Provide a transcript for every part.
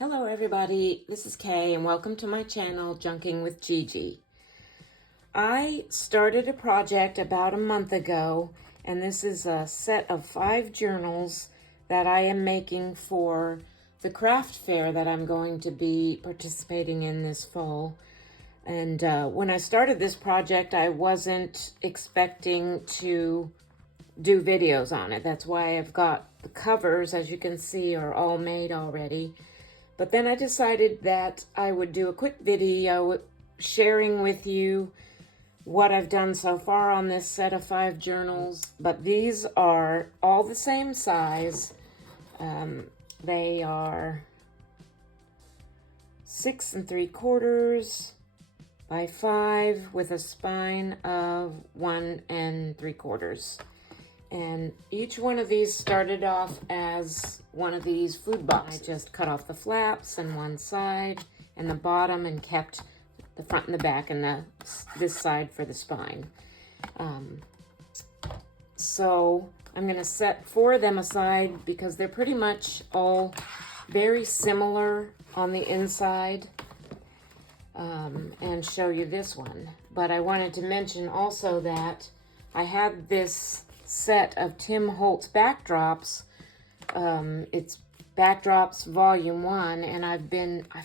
Hello everybody, this is Kay and welcome to my channel, Junking with Gigi. I started a project about a month ago, and this is a set of 5 journals that I am making for the craft fair that I'm going to be participating in this fall. And when I started this project, I wasn't expecting to do videos on it. That's why I've got the covers, as you can see, are all made already. But then I decided that I would do a quick video sharing with you what I've done so far on this set of 5 journals. But these are all the same size. They are 6 3/4 by 5 with a spine of 1 3/4. And each one of these started off as one of these food boxes. I just cut off the flaps and one side and the bottom and kept the front and the back and this side for the spine. So I'm going to set 4 of them aside because they're pretty much all very similar on the inside, and show you this one. But I wanted to mention also that I had this set of Tim Holtz backdrops. It's Backdrops Volume 1, and I've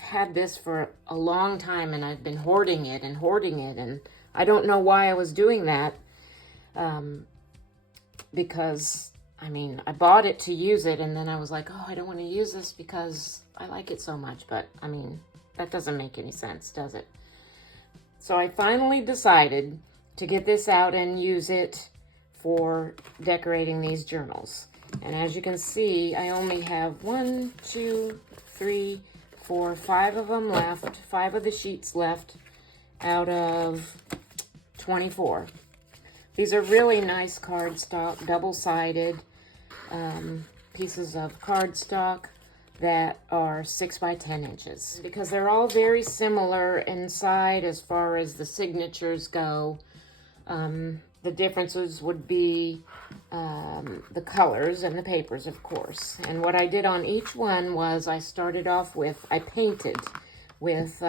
had this for a long time, and I've been hoarding it, and I don't know why I was doing that, because, I mean, I bought it to use it, and then I was like, oh, I don't want to use this because I like it so much, but, I mean, that doesn't make any sense, does it? So I finally decided to get this out and use it for decorating these journals. And as you can see, I only have 1, 2, 3, 4, 5 of them left, 5 of the sheets left out of 24. These are really nice cardstock, double-sided pieces of cardstock that are 6 by 10 inches. Because they're all very similar inside as far as the signatures go. The differences would be the colors and the papers, of course. And what I did on each one was I started off with, I painted with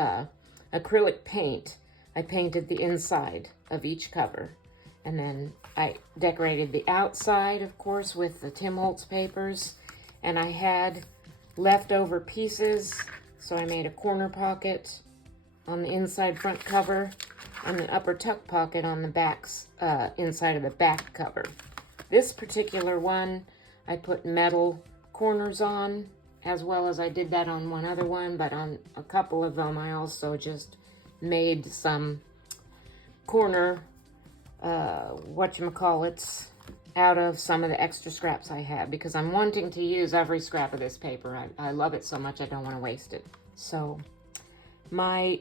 acrylic paint. I painted the inside of each cover. And then I decorated the outside, of course, with the Tim Holtz papers. And I had leftover pieces, so I made a corner pocket on the inside front cover and an upper tuck pocket on the backs, inside of the back cover. This particular one, I put metal corners on, as well as I did that on one other one, but on a couple of them, I also just made some corner, whatchamacallits, out of some of the extra scraps I had, because I'm wanting to use every scrap of this paper. I love it so much, I don't want to waste it. So, my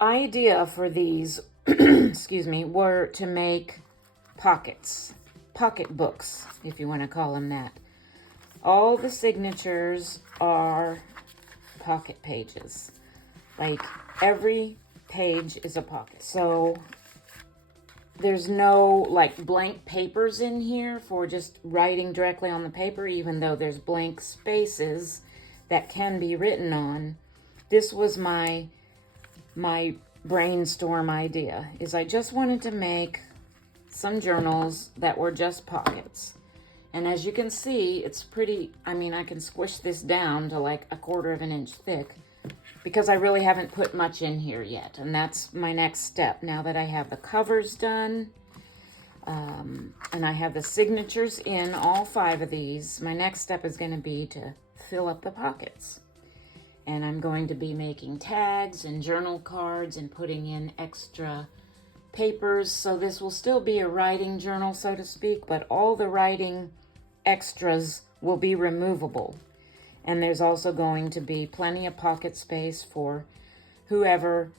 idea for these excuse me, were to make pockets, pocket books, if you want to call them that. All the signatures are pocket pages. Like, every page is a pocket. So there's no, like, blank papers in here for just writing directly on the paper, even though there's blank spaces that can be written on. This was my brainstorm idea, is I just wanted to make some journals that were just pockets. And as you can see, it's pretty, I mean, I can squish this down to like 1/4 of an inch thick because I really haven't put much in here yet. And that's my next step. Now that I have the covers done, and I have the signatures in all 5 of these, my next step is going to be to fill up the pockets. And I'm going to be making tags and journal cards and putting in extra papers. So this will still be a writing journal, so to speak, but all the writing extras will be removable. And there's also going to be plenty of pocket space for whoever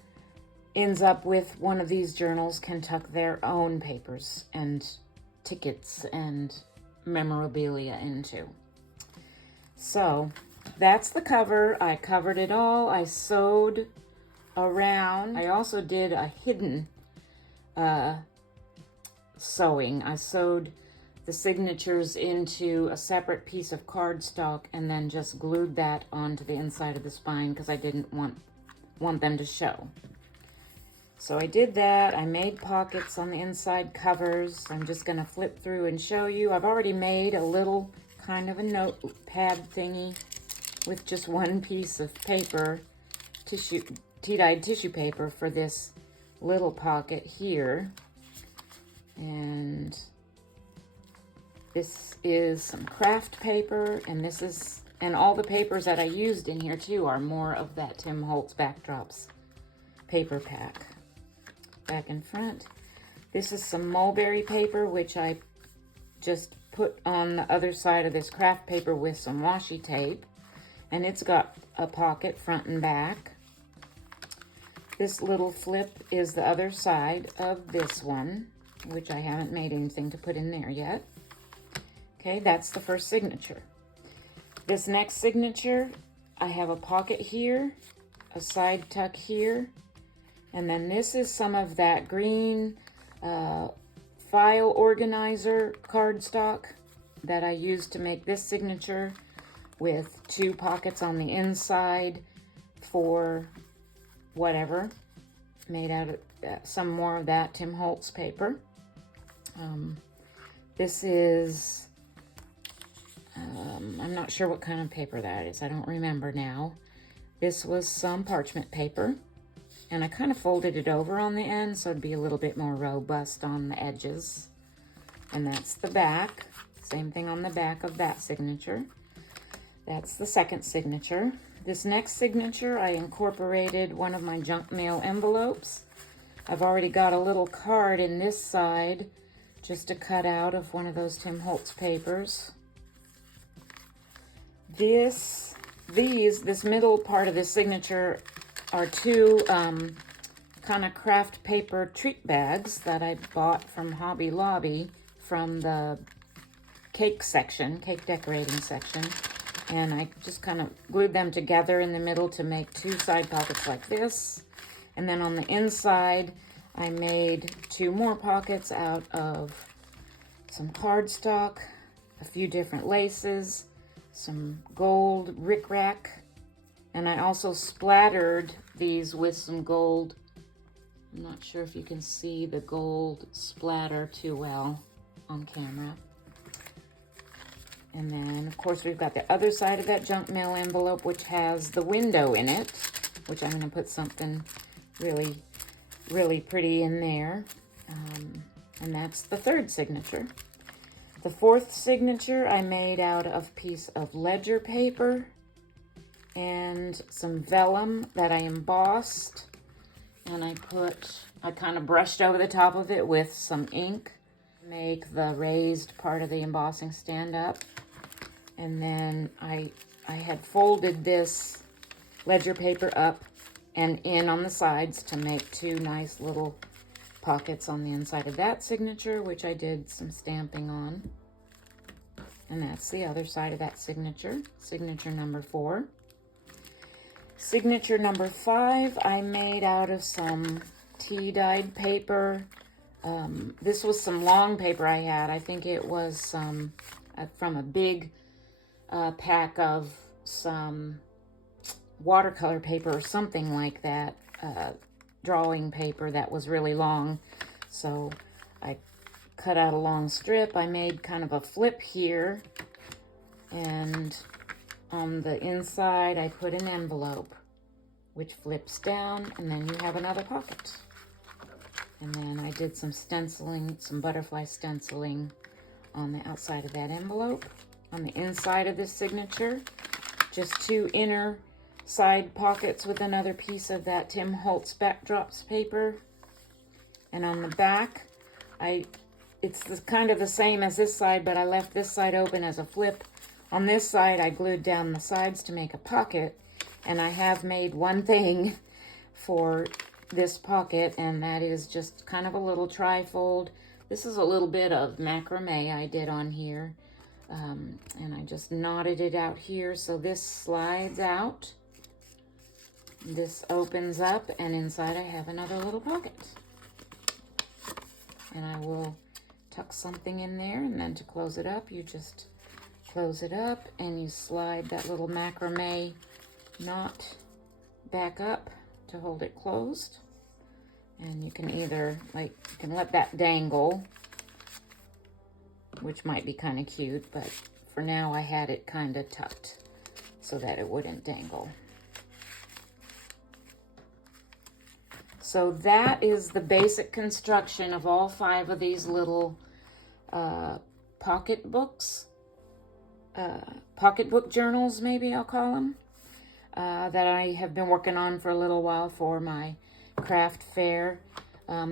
ends up with one of these journals can tuck their own papers and tickets and memorabilia into. So that's the cover. I covered it all. I sewed around. I also did a hidden sewing. I sewed the signatures into a separate piece of cardstock and then just glued that onto the inside of the spine because I didn't want them to show. So I did that. I made pockets on the inside covers. I'm just going to flip through and show you. I've already made a little kind of a notepad thingy with just one piece of paper, tea-dyed tissue paper for this little pocket here. And this is some craft paper, and all the papers that I used in here too are more of that Tim Holtz Backdrops paper pack. Back and front. This is some mulberry paper, which I just put on the other side of this craft paper with some washi tape, and it's got a pocket front and back. This little flip is the other side of this one, which I haven't made anything to put in there yet. Okay, that's the first signature. This next signature, I have a pocket here, a side tuck here, and then this is some of that green file organizer cardstock that I used to make this signature, with two pockets on the inside for whatever, made out of some more of that Tim Holtz paper. This is, I'm not sure what kind of paper that is. I don't remember now. This was some parchment paper, and I kind of folded it over on the end so it'd be a little bit more robust on the edges. And that's the back. Same thing on the back of that signature. That's the second signature. This next signature, I incorporated one of my junk mail envelopes. I've already got a little card in this side just to cut out of one of those Tim Holtz papers. This middle part of this signature are two kind of craft paper treat bags that I bought from Hobby Lobby from the cake section, cake decorating section. And I just kind of glued them together in the middle to make two side pockets like this. And then on the inside, I made two more pockets out of some cardstock, a few different laces, some gold rickrack, and I also splattered these with some gold. I'm not sure if you can see the gold splatter too well on camera. And then, of course, we've got the other side of that junk mail envelope, which has the window in it, which I'm going to put something really, really pretty in there. And that's the third signature. The fourth signature I made out of a piece of ledger paper and some vellum that I embossed. And I kind of brushed over the top of it with some ink, make the raised part of the embossing stand up. And then I had folded this ledger paper up and in on the sides to make two nice little pockets on the inside of that signature, which I did some stamping on. And that's the other side of that signature, signature number 4. Signature number 5, I made out of some tea-dyed paper. This was some long paper I had. I think it was some from a big pack of some watercolor paper or something like that, drawing paper that was really long. So I cut out a long strip. I made kind of a flip here, and on the inside I put an envelope which flips down, and then you have another pocket. And then I did some stenciling, some butterfly stenciling on the outside of that envelope. On the inside of this signature, just two inner side pockets with another piece of that Tim Holtz Backdrops paper. And on the back, it's kind of the same as this side, but I left this side open as a flip. On this side, I glued down the sides to make a pocket, and I have made one thing for this pocket, and that is just kind of a little tri-fold. This is a little bit of macrame I did on here, and I just knotted it out here so this slides out. This opens up, and inside I have another little pocket. And I will tuck something in there, and then to close it up, you just close it up and you slide that little macrame knot back up to hold it closed. And you can either, like, you can let that dangle, which might be kind of cute, but for now I had it kind of tucked so that it wouldn't dangle. So that is the basic construction of all 5 of these little pocketbook journals, maybe I'll call them, that I have been working on for a little while for my craft fair.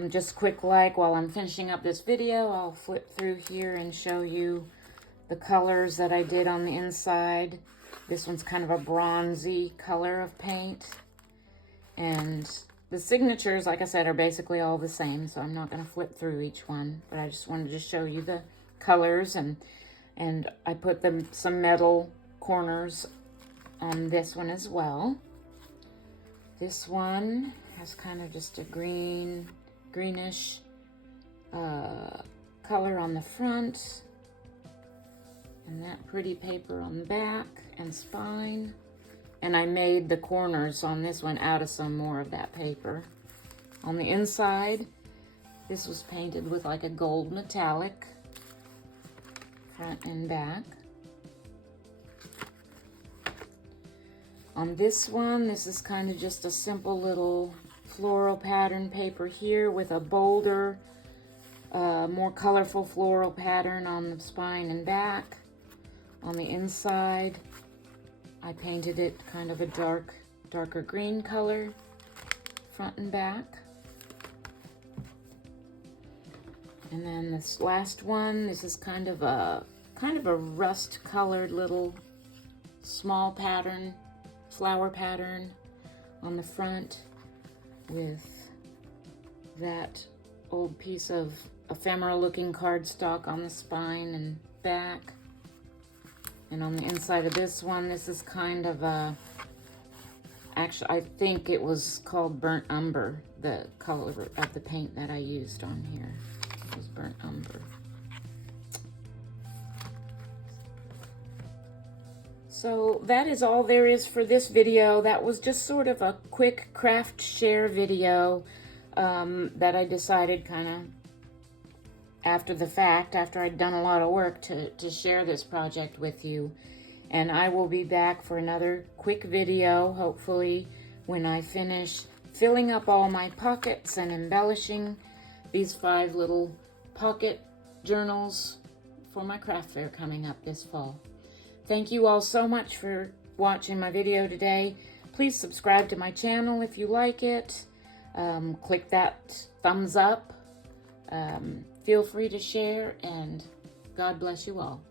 Just quick, like, while I'm finishing up this video, I'll flip through here and show you the colors that I did on the inside. This one's kind of a bronzy color of paint, and the signatures, like I said, are basically all the same, so I'm not going to flip through each one, but I just wanted to show you the colors, and I put some metal corners on this one as well. This one has kind of just a greenish color on the front, and that pretty paper on the back and spine. And I made the corners on this one out of some more of that paper. On the inside, this was painted with like a gold metallic, front and back. On this one, this is kind of just a simple little floral pattern paper here with a bolder, more colorful floral pattern on the spine and back. On the inside, I painted it kind of a darker green color, front and back. And then this last one, this is kind of a rust colored little small pattern, flower pattern on the front with that old piece of ephemera looking cardstock on the spine and back. And on the inside of this one, this is kind of a, actually, I think it was called Burnt Umber, the color of the paint that I used on here. It was Burnt Umber. So that is all there is for this video. That was just sort of a quick craft share video that I decided kind of after the fact, after I'd done a lot of work to share this project with you. And I will be back for another quick video, hopefully, when I finish filling up all my pockets and embellishing these 5 little pocket journals for my craft fair coming up this fall. Thank you all so much for watching my video today. Please subscribe to my channel if you like it. Click that thumbs up. Feel free to share, and God bless you all.